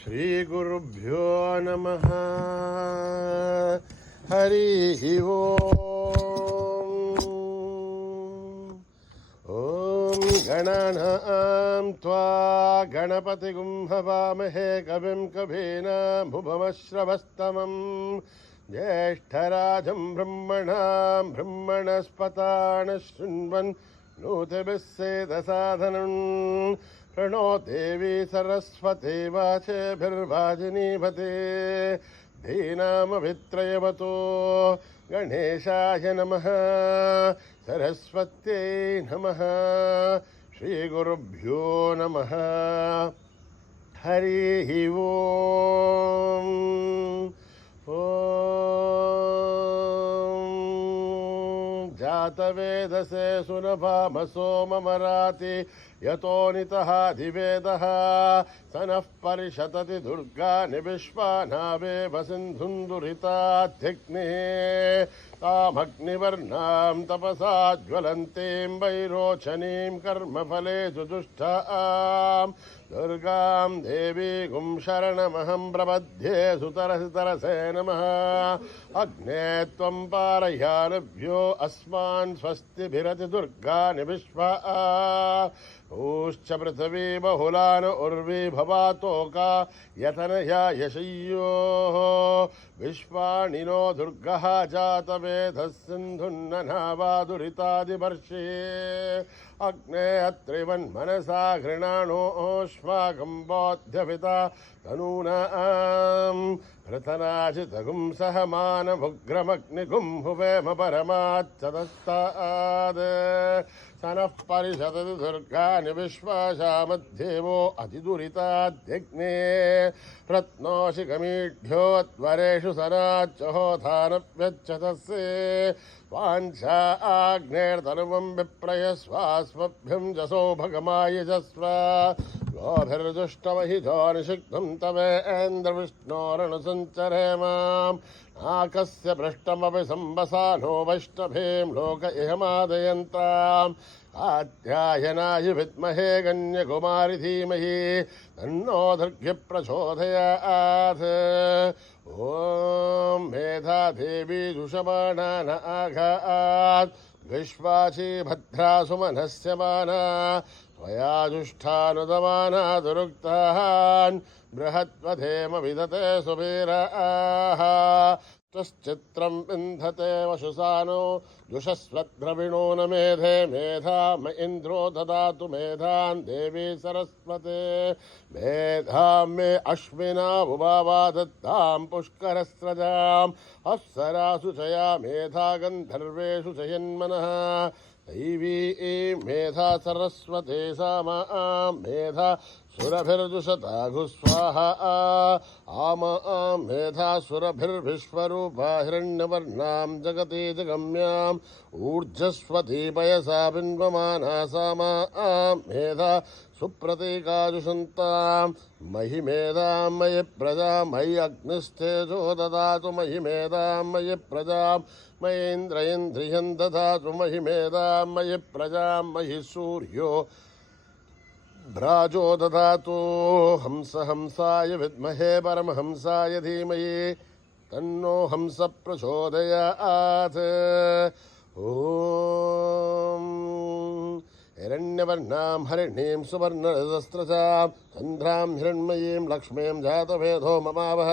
श्रीगुरुभ्यो नमः। हरिः ॐ गणानां त्वा गणपतिगुं हवामहे कविं कवीनामुपमश्रवस्तमं ज्येष्ठराजं ब्रह्मणां ब्रह्मणस्पतान् शृण्वन् नूतिभिः सेदसाधनं प्रणो देवी सरस्वती वाचेभिर्वाजिनीवते धीनामभित्रयवतो गणेशाय नमः सरस्वत्यै नमः श्रीगुरुभ्यो नमः। हरिः ॐ जातवेदसे सुनभामसो ममराति यतो नितः दिवेदः स नः परिषतति दुर्गानि विश्वानावेव सिन्धुन्दुरिताध्यग्निः तामग्निवर्णां तपसा ज्वलन्तीं वैरोचनीं कर्मफले दुदुष्टां दुर्गां देवीं शरणमहं प्रपद्ये सुतरसितरसे नमः। अग्ने त्वं पारयानभ्यो अस्मान् स्वस्तिभिरति दुर्गानि विश्वा ऊश्च पृथिवी बहुलान उर्वी भवातोका यतनया यशय्योः विश्वानिनो दुर्गः जातवेदः सिन्धुन्ननावादुरितादिवर्षे अग्ने अत्रिवन्मनसा घृणाणोऽश्वाकं बोध्यपिता तनूनां प्रतनाजितगुं सहमानमुग्रमग्निगुं हुवेम परमाच्चतस्ताद् स नः परिषदति दुर्गानि विश्वासामध्येवो अतिदुरिताध्यग्ने रत्नोशिखमीढ्योऽत्वरेषु सनाच्चहोधानव्यच्चतस्ये वाञ्छा आग्नेर्तनुवं विप्रयस्वास्मभ्यं जसो भगमायजस्व गोभिर्दुष्टमहितो निषिक्तं तवेन्द्रविष्णोरनुसञ्चरे माम् आकस्य पृष्ठमपि सम्बसानो वैष्णभीं लोक इहमादयन्ताम् कात्यायनाय विद्महे कन्याकुमारी धीमहि तन्नो दुर्गे प्रचोदयात्। ॐ मेधा देवी जुषमाणा आघात् विश्वाची भद्रा सुमनस्य माना त्वया जुष्ठानुदमाना दुरुक्तान् बृहद्वधेम विदते सुवीराः तश्चित्रं विन्धते वशुसानो जुषस्वद्रविणो न मेधे मेधा म इन्द्रो ददातु मेधां देवी सरस्वते मेधां मे अश्विना उभावा दत्तां पुष्करस्रजाम् अप्सरासु चया मेधा गन्धर्वेषु चयन्मनः दैवी मेधा सरस्वती सामा मेधा सुरभिर्दुषता स्वाहा आम मेधा सुरभिर्विश्वरूपा हिरण्यवर्णां जगति जगम्याम् ऊर्जस्वती पयसा बिन्वमाना सामा मेधा सुप्रतीकाजुषन्तां महि मेधां मयि प्रजा मयि अग्निस्तेजो ददातु महि मेधां मयि प्रजा मयीन्द्र इन्द्रियं ददातु महि मेधां मयि प्रजा मयि सूर्यो भ्राजो ददातु हंस हंसाय विद्महे परमहंसाय धीमहि तन्नो हंस प्रचोदयात्। ॐ हिरण्यवर्णां हरिणीं सुवर्णरजस्रजां चन्द्रां हिरण्मयीं लक्ष्मीं जातवेदो ममावह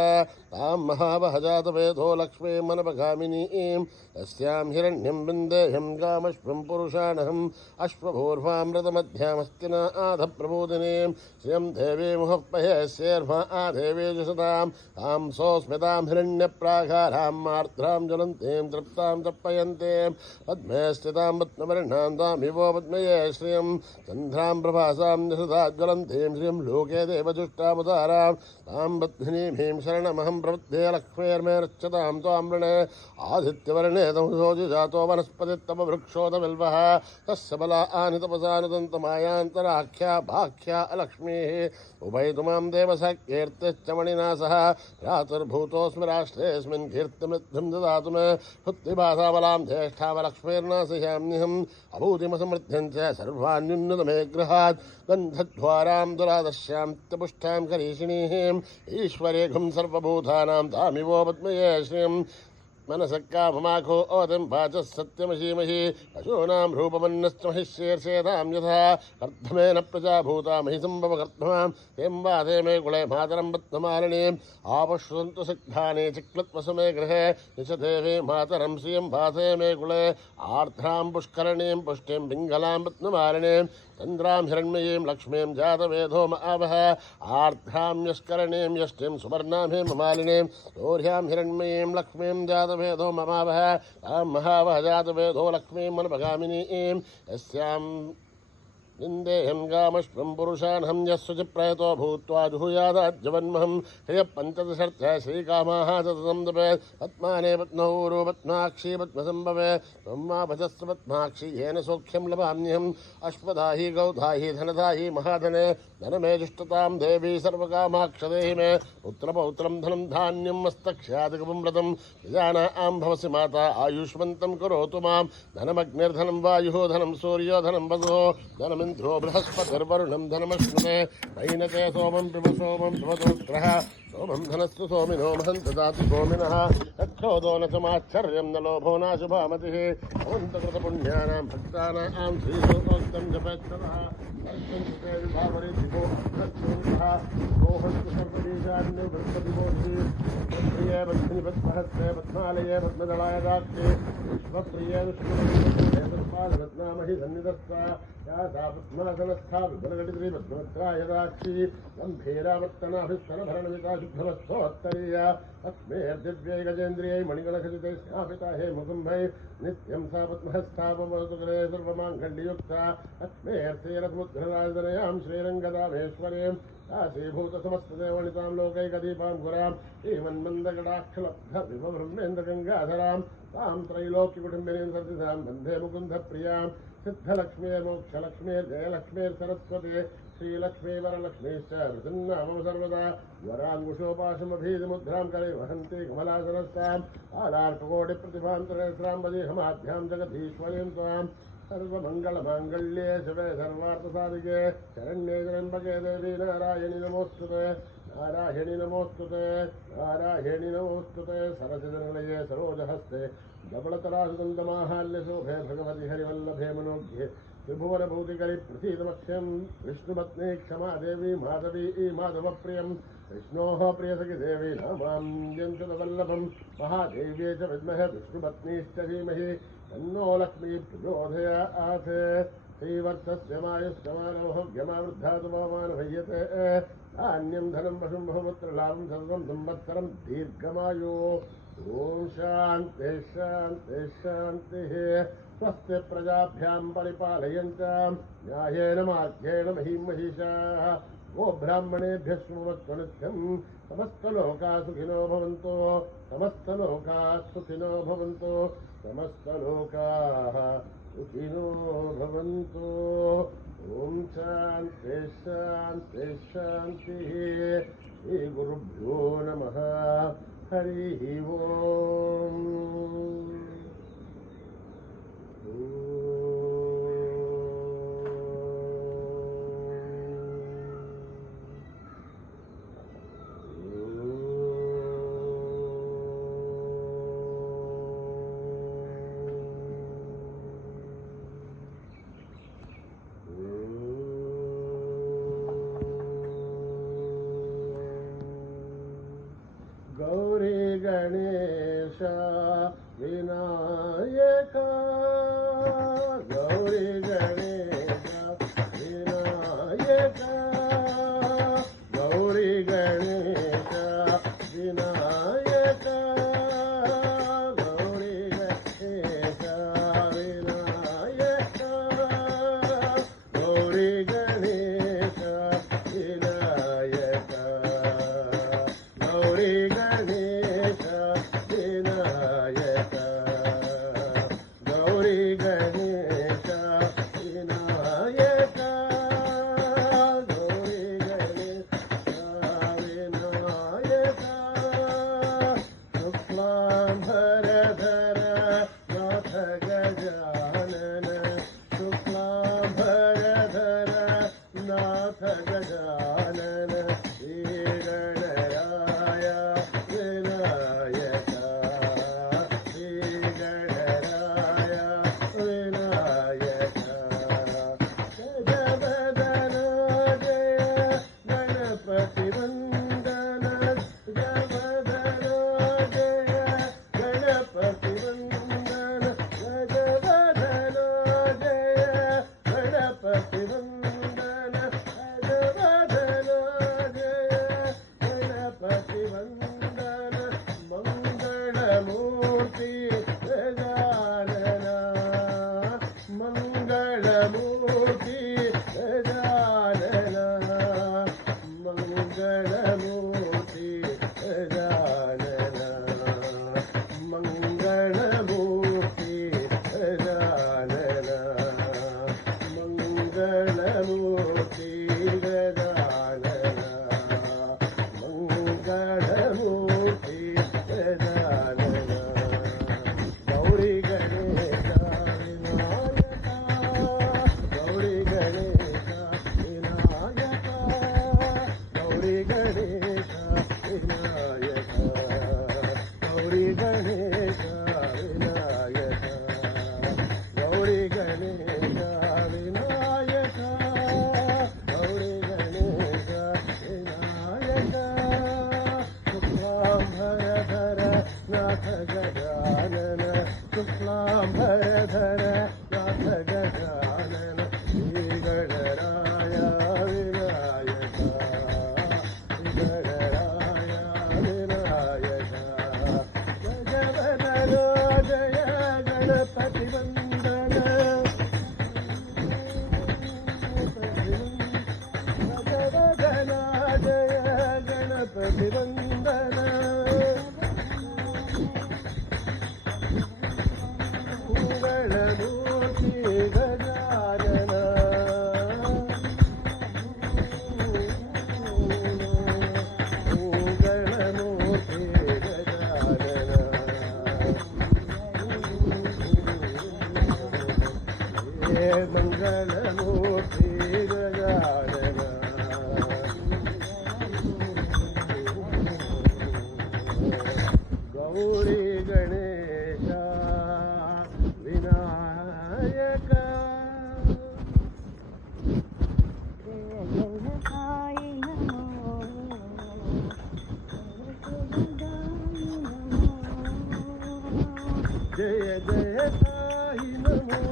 तां महावह जातवेदो लक्ष्मीं मनपगामिनीं तस्यां हिरण्यं विन्देह्यं गामश्वं पुरुषाणहम् अश्वभूर्वामृतमध्यामस्तिना आधप्रबोधिनीं श्रियं देवी मुहपहे शेर्मा आदेवी जुषतां तां सोऽस्मितां हिरण्यप्राकारां मार्द्रां ज्वलन्तीं तृप्तां तप्पयन्तीं पद्मे स्थितां पद्मवर्णां तामिवो पद्मये श्रियं चन्द्रां प्रभासां निषदा ज्वलन्तीं श्रियं लोके देवजुष्टामुदारां तां बध्नीं शरणमहं प्रबध्ये लक्ष्मीर्मेर्च्छतां त्वां वृणे आदित्यवर्णे तमसोऽजातो वनस्पतित्तमवृक्षोदबिल्वः तस्य बला आनितपसानुदन्तमायान्तराख्या भाख्या अलक्ष्मीः उभयतु मां देवसकीर्तिश्च मणिना सह भ्रातुर्भूतोऽस्मि राष्ट्रेऽस्मिन् कीर्तिमृद्धिं ददातु मे हुत्तिभासा बलां ज्येष्ठावलक्ष्मीर्नाशयाम्यहम् अभूतिमसमृद्ध्यं च सर्वान्युन्नतमे गृहात् गन्धद्वारां दुरादः शान्त्यपुष्टां करीषिणीं ईश्वरेघुं सर्वभूतानां तामिवो पद्मये श्रियं मनसः काममाखो ओतिं वाचः सत्यमशीमहि पशूनां रूपमन्नस्तमहिष्येर्षेधां यथा कर्धमेन प्रजाभूता महि सम्भवकर्धमां किं वाधे मे कुले मातरं पद्ममालिनीम् आपश्यन्तु सिग्धानि चिक्लत्वसमे गृहे निशदेवी मातरं श्रियं वाधे मे कुले आर्द्रां पुष्करणीं पुष्टिं पिङ्गलां पद्ममालिनीं चन्द्रां हिरण्मयीं लक्ष्मीं जातवेदो आवह आर्द्रां यस्करणीं यष्टिं सुवर्णां हेममालिनीं सूर्यां हिरण्मयीं लक्ष्मीं जातवेदो ममावह तां महावह जातवेदो लक्ष्मीं मनभगामिनीं यस्यां निन्देहं गामश्वं पुरुषानहं यस्सुचि प्रयतो भूत्वा जुहुयादाज्यवन्महं ह्रियः पञ्चदशर्थ श्रीकामाः सततं दपेत् पद्माने पद्मौरो पद्माक्षी पद्मसम्भवे ब्रह्मा भजस्व पद्माक्षी येन सौख्यं लभाम्यहम् अश्वदाहि गौधाहि धनदाहि महाधने धनमेजुष्टतां देवी सर्वकामाक्षदेहि मे पुत्रपौत्रं धनं धान्यं मस्तक्ष्यादिकं व्रतं विजानां भवसि माता आयुष्मन्तं करोतु मां धनमग्निर्धनं वायुः धनं सूर्यो धनं वसुः धनमिन्द्रो बृहस्पतिर्वरुणं धनमश्नुते वैनते सोमं पिब सोमं सोमं धनस्तु सोमिनो महं ददातु सोमिनः यच्छोदो न समाश्चर्यं न लोभो नाशुभामतिः अनन्तकृतपुण्यानां भक्तानां श्रीसूक्तं जपेत्सदः प्रिये पद्मिनि पद्महस्ते पद्मालये पद्मदलाय दाक्षे विश्वप्रिये विष्णुपादरत्नामहि सन्निधत्ता या सा पद्मासनस्था विबलगटित्री पद्मवत्राय दाक्षी गम्भीरावर्तनाभिस्वरभरणमिता शुद्धवत्सोत्तरीया अस्मेर्दिव्यै गजेन्द्रियै मणिगणखचितै स्नापिता हे मुकुम्भै नित्यं सा पद्महस्था करे सर्वमाङ्गल्ययुक्ता अस्मेर्श्रीरथमुद्रराजनयां श्रीरङ्गदामेश्वरीं दासीभूतसमस्तदेवनितां लोकैकदीपां गुरां श्रीमन्मन्दगडाक्षलब्धविभब्रह्मेन्द्रगङ्गाधरां तां त्रैलोक्यकुटुम्बिनीं सर्दिधां वन्दे मुकुन्दप्रियां सिद्धलक्ष्मीर्मोक्षलक्ष्मीर्जयलक्ष्मीर्सरस्वती श्रीलक्ष्मी वरलक्ष्मीश्च ऋतन्नामं सर्वदा वराङ्कुशोपाशमभीतिमुद्रां करे वहन्ति कमलासनस्ताम् आलार्ककोटिप्रतिभान्तरेस्रां वदेहमाभ्यां जगदीश्वरीं त्वाम् सर्वमङ्गलमाङ्गल्ये शिवे सर्वार्थसाधिके शरण्ये त्र्यम्बके देवी नारायणि नमोऽस्तुते नारायणि नमोऽस्तुते नारायणि नमोऽस्तुते सरसिजनिलये सरोजहस्ते धवलतरासुगन्धमाहाल्यशोभे भगवति हरिवल्लभे मनोज्ञे त्रिभुवनभूतिकरि प्रसीदमक्ष्यं विष्णुपत्नी क्षमा देवी माधवी माधवप्रियं विष्णोः प्रियसखि देवी नामान्यं च वल्लभं महादेव्ये च विद्महे विष्णुपत्नीश्च धीमहि तन्नो लक्ष्मी प्रचोदयात् श्रीवर्धस्य मायुष्यमानोहव्यमावृद्धातु मामानभय्यते धान्यं धनं वशुं बहुपुत्रलाभं सर्वं संवत्सरं दीर्घमायो ॐ शान्ति शान्ति शान्तिः स्वस्ति प्रजाभ्यां परिपालयन्तां न्यायेन मार्गेण महीं महिषाः वो ब्राह्मणेभ्यः शृण्वन्तु नित्यं समस्तलोकाः सुखिनो भवन्तु समस्तलोकाः सुखिनो भवन्तु समस्तलोकाः सुखिनो भवन्तु ॐ शान्ति शान्ति शान्तिः श्रीगुरुभ्यो नमः हरिः ओम् गौरी गणेश विनायका गजानन मंगलमूर्ति गजानन मंगलमूर्ति गजानन मंगलमूर्ति गजानन मंगलमूर्ति गजानन गौरी गणेश विनायक गौरी गणेश विनायक गौरी गणेश विनायक गौरी गणेश विनायक गौरी गणेश विनायक गौरी गणेश विनायक शुक्लांबरधर नाथ गजानन शुक्लांबरधर नाथ गजानन श्रीगणराय विनायक श्रीगणराय विनायक गजवदनो जय गणपति वंदन गजवदना जय गणपति वंदन मंगलमूर्ति गजानन मंगलमूर्ति गजानन हे मंगलमूर्ति गजानन गौरी गणेश विनायक जय जय साई नमो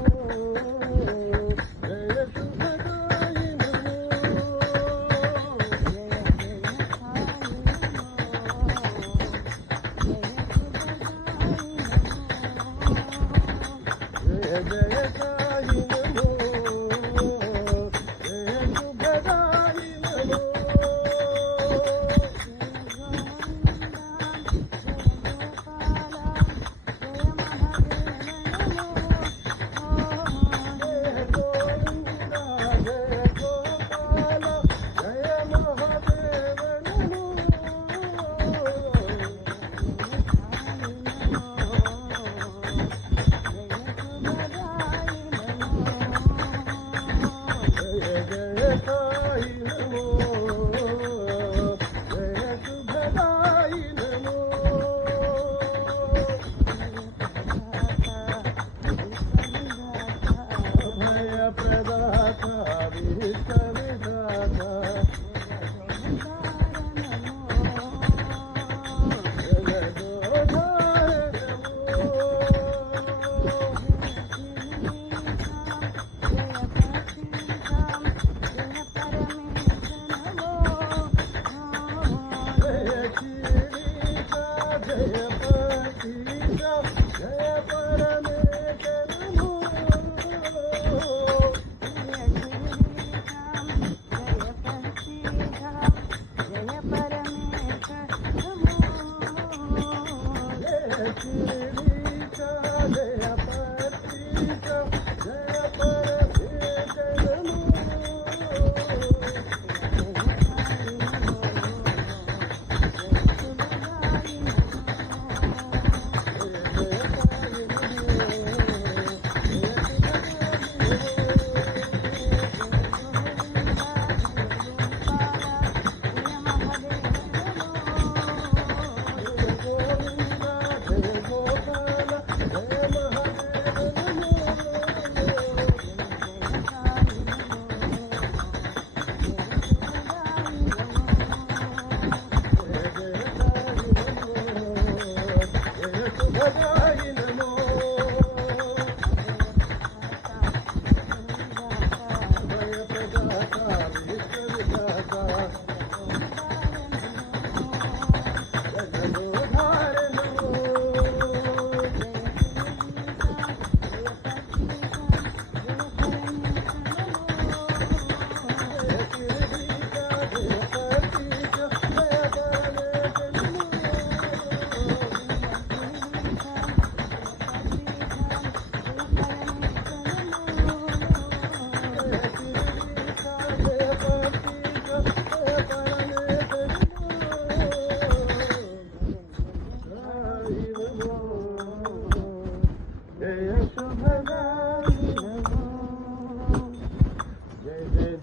जय सुखदाई नमो जय जय साई नमो जय सुखदाई नमो जय गोविंदा जय गोपाल जय महादेव नमो जय जय साई नमो जय सुखदाई नमो अभय प्रदाता विश्व विधाता जगदोधार नमो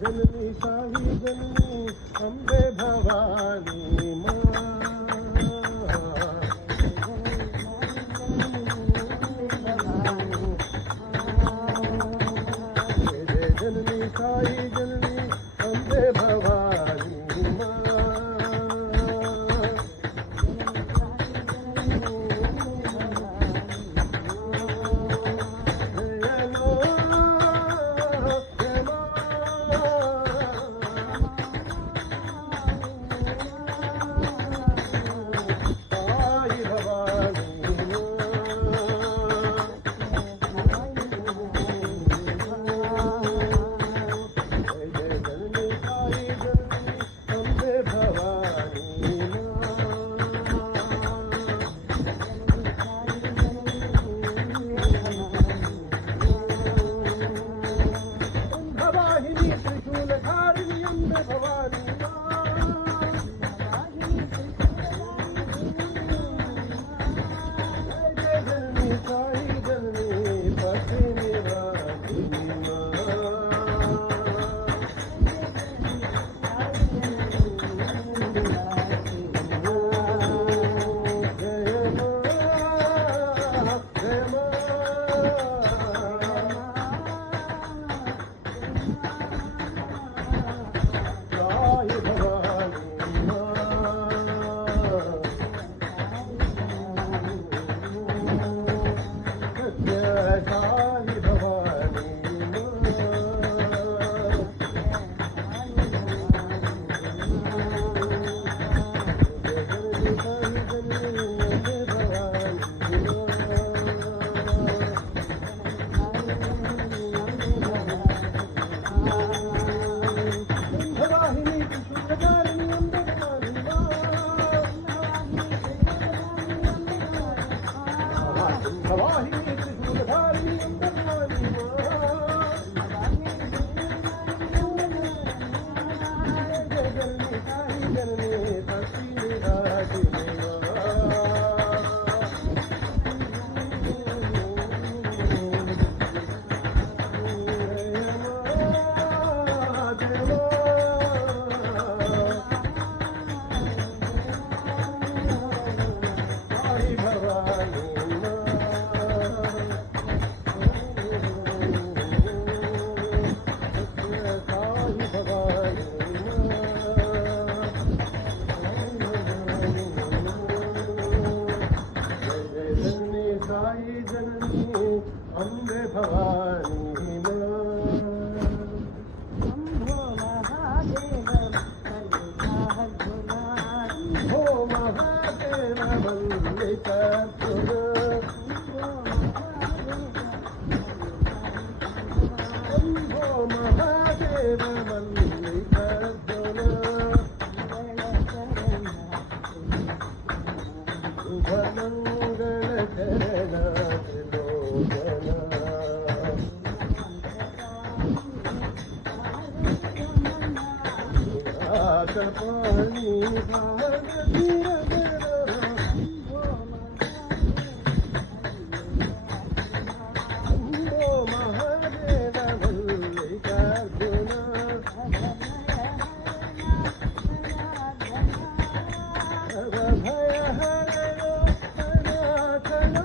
जननी साई जननी अम्बे भवानी माँ जननी साई जननी अम्बे भवानी अम्बे भवानी हो महादेव मल्लिका हो महादेव मल्लिका शुभमंगल करण पानी भारती महादेव मल्लिकार्जुन भय हरो सनातन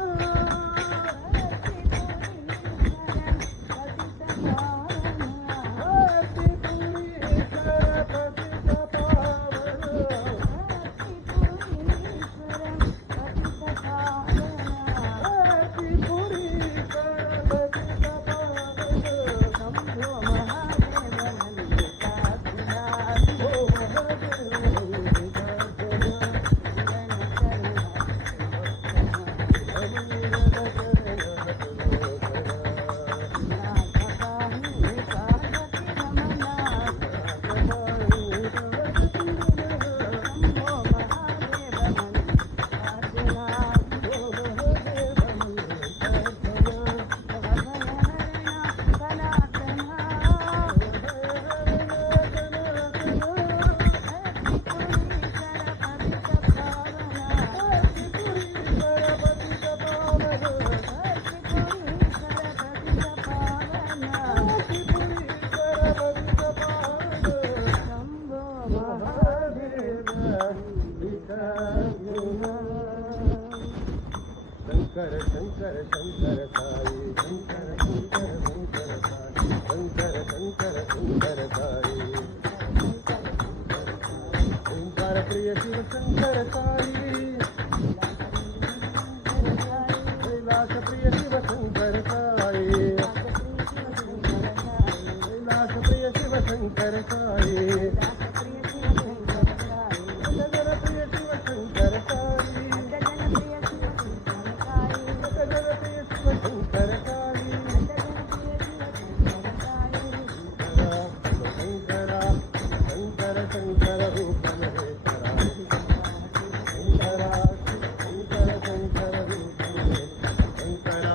శంకర సాయి శంకర శంకర శంకర సాయి శంకర శంకర శంకర సాయి ఓంకార ప్రియ శివ శంకర సాయి కైలాస ప్రియ శివ శంకర సాయి కైలాస ప్రియ శివ శంకర సాయి గగన ప్రియ శివ శంకర సాయి గగన ప్రియ శివ శంకర సాయి శంకర శంకర శంకర రూప మహేశ్వర శంకర శంకర శంకర రూప శంకర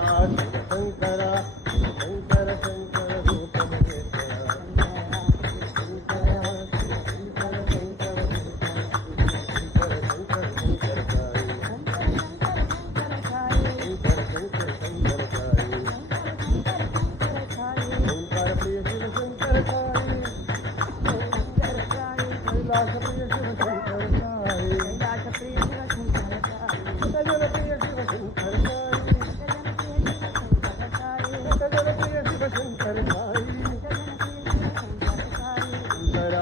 శంకర శంకర శంకర రూప మహేశ్వర శంకర శంకర శంకర శంకర శంకర శంకర సాయి శంకర శంకర శంకర సాయి ఓంకార ప్రియ శివ శంకర సాయి కైలాస ప్రియ శివ శంకర సాయి గగన ప్రియ శివ శంకర సాయి గగన ప్రియ శివ శంకర సాయి శంకర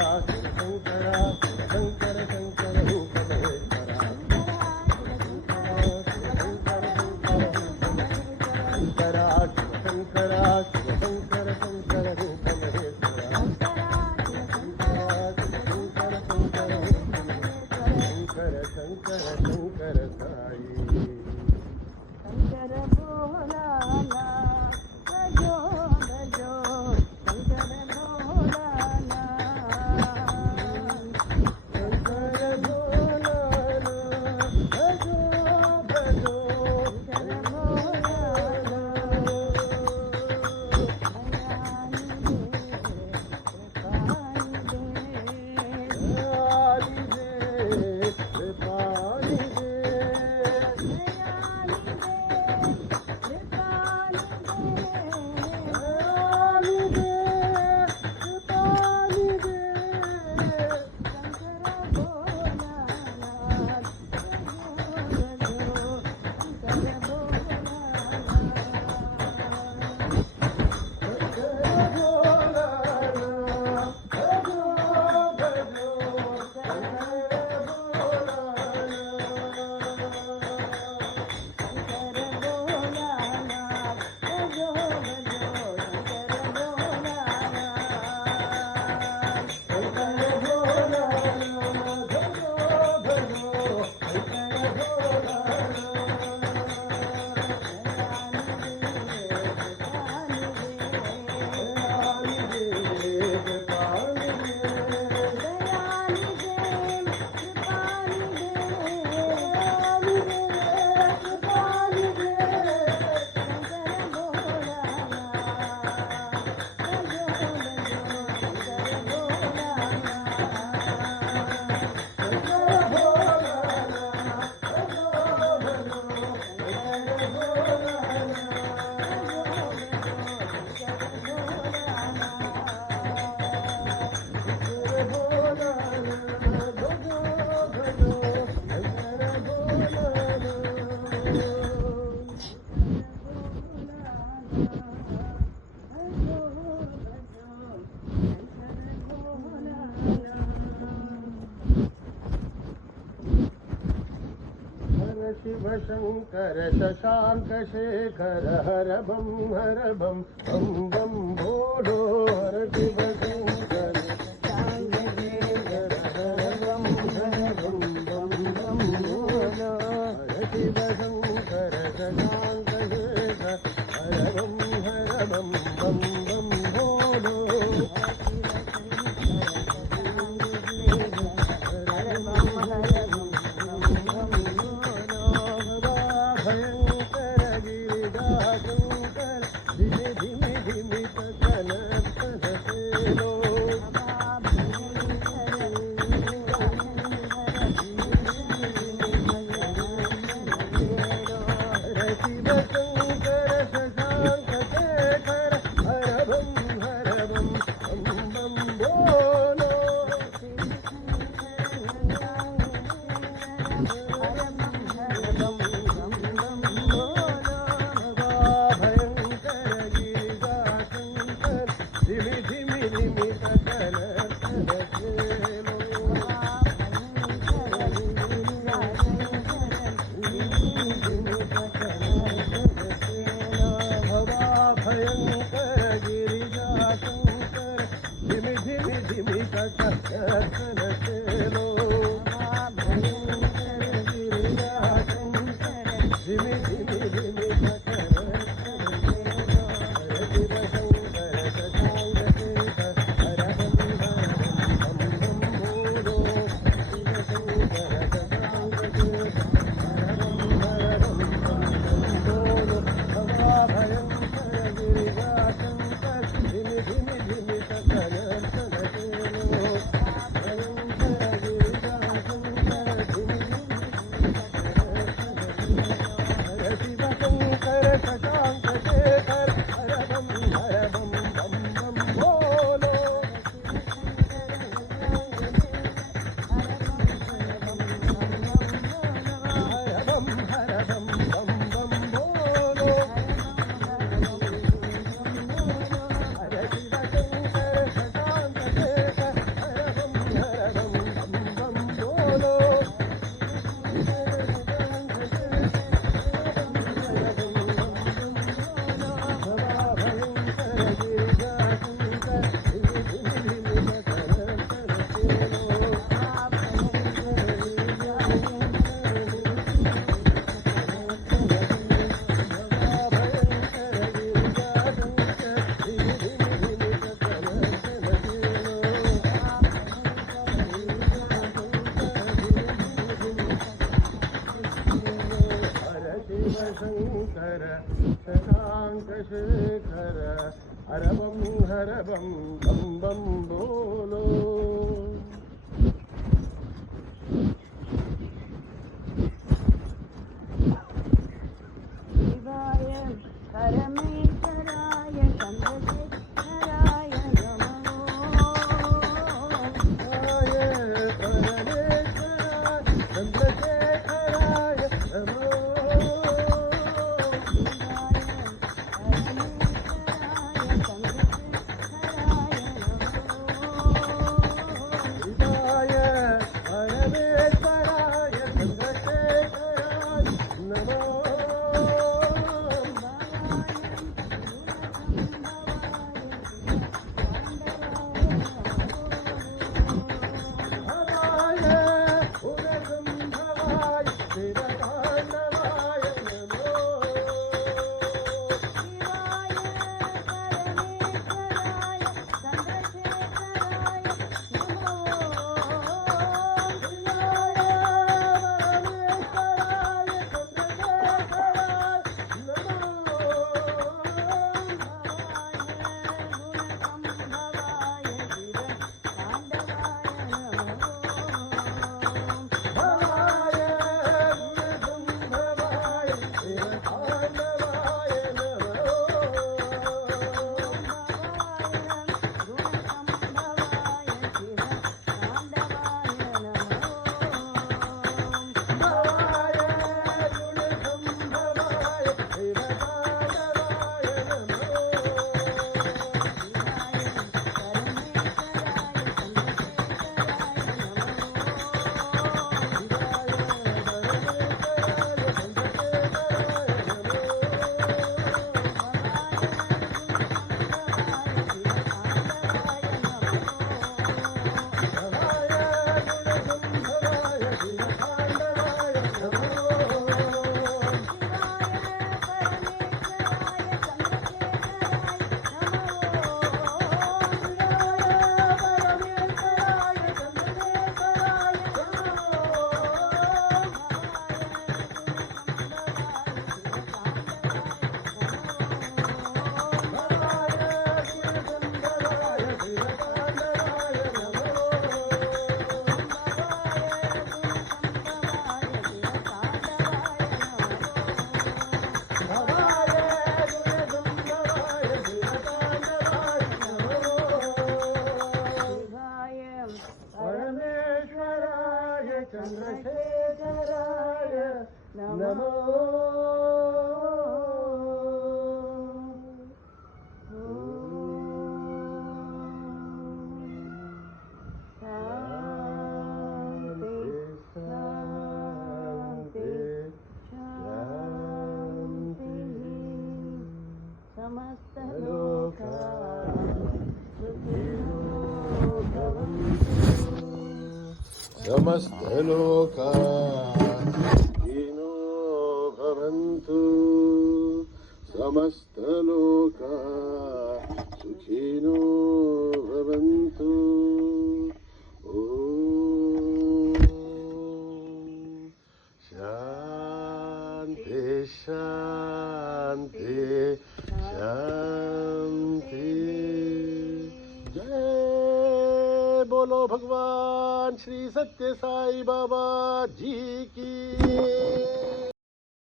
శంకర శంకర శంకర రూప మహేశ్వర శంకర శంకర శివ శంకర శంకర రూప మహేశ్వర శంకర శంకర శంకర సాయి శంకర భోలానా భజో భజో శంకర భోలానా శంకర భోలానా భజో భజో శంకర భోలానా शिव शंकर शशांक शेखर हर बम बम बम भोलो हर शिव शंकर शशांक शेखर हर बम बम बम भोलो हर शिव शंकर शशांक शेखर हर बम बम बम भोलो भयंकर गिरिजा शंकर धीमे धीमे धीमे पतन पदसेलो శంకర శశాంకశేఖర హరవం హరవం బం బం బోలో. శివాయ పరమేశ్వరాయ చంద్రశేఖరాయ నమో. చంద్రశేఖరాయ నమో. చంద్రశేఖరాయ నమో. సమస్త లోకా సుఖినో समस्तलोका सुखिनो भवन्तु समस्तलोका सुखिनो भवन्तु शांति शांति शांति जय बोलो भगवान श्री सत्य साई बाबा जी की